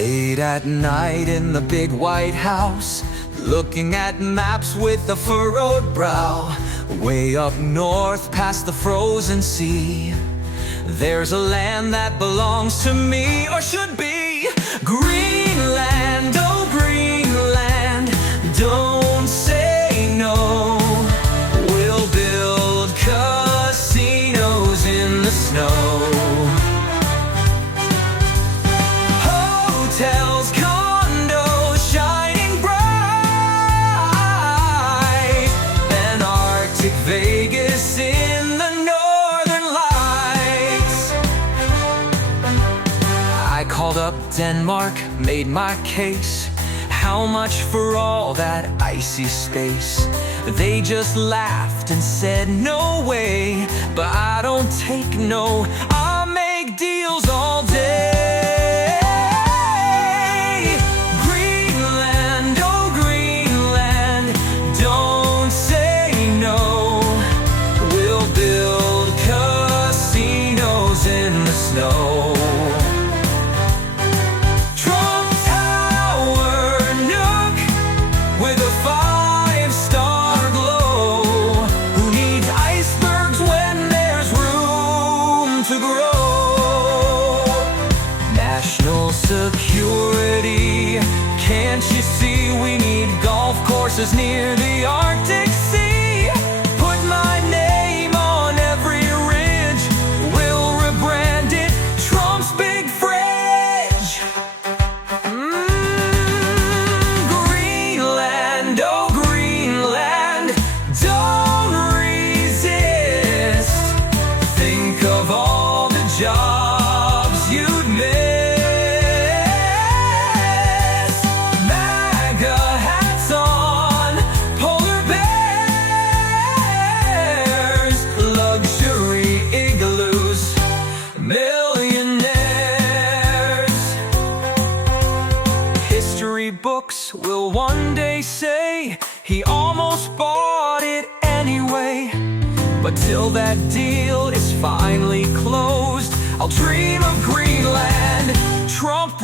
Late at night in the big white house, looking at maps with a furrowed brow. Way up north past the frozen sea, there's a land that belongs to me, or should be. Greenland, oh Greenland, don't say no. We'll build casinos in the snow. Hotels, condos, shining bright, and Arctic Vegas in the northern lights. I called up Denmark, made my case. How much for all that icy space? They just laughed and said no way, but I don't take no. I'll make deals all day. In the snow. Trump Tower Nook with a 5-star glow. Who needs icebergs when there's room to grow? National security, can't you see we need golf courses near the Arctic Sea? Put my name on every ridge, brand it Trump's big fridge. Greenland, oh Greenland, don't resist. Think of all the jobs you'd miss. MAGA hats on, polar bears, luxury igloos, millionaires. History books will one day say he almost bought it anyway. But till that deal is finally closed, I'll dream of Greenland. Trump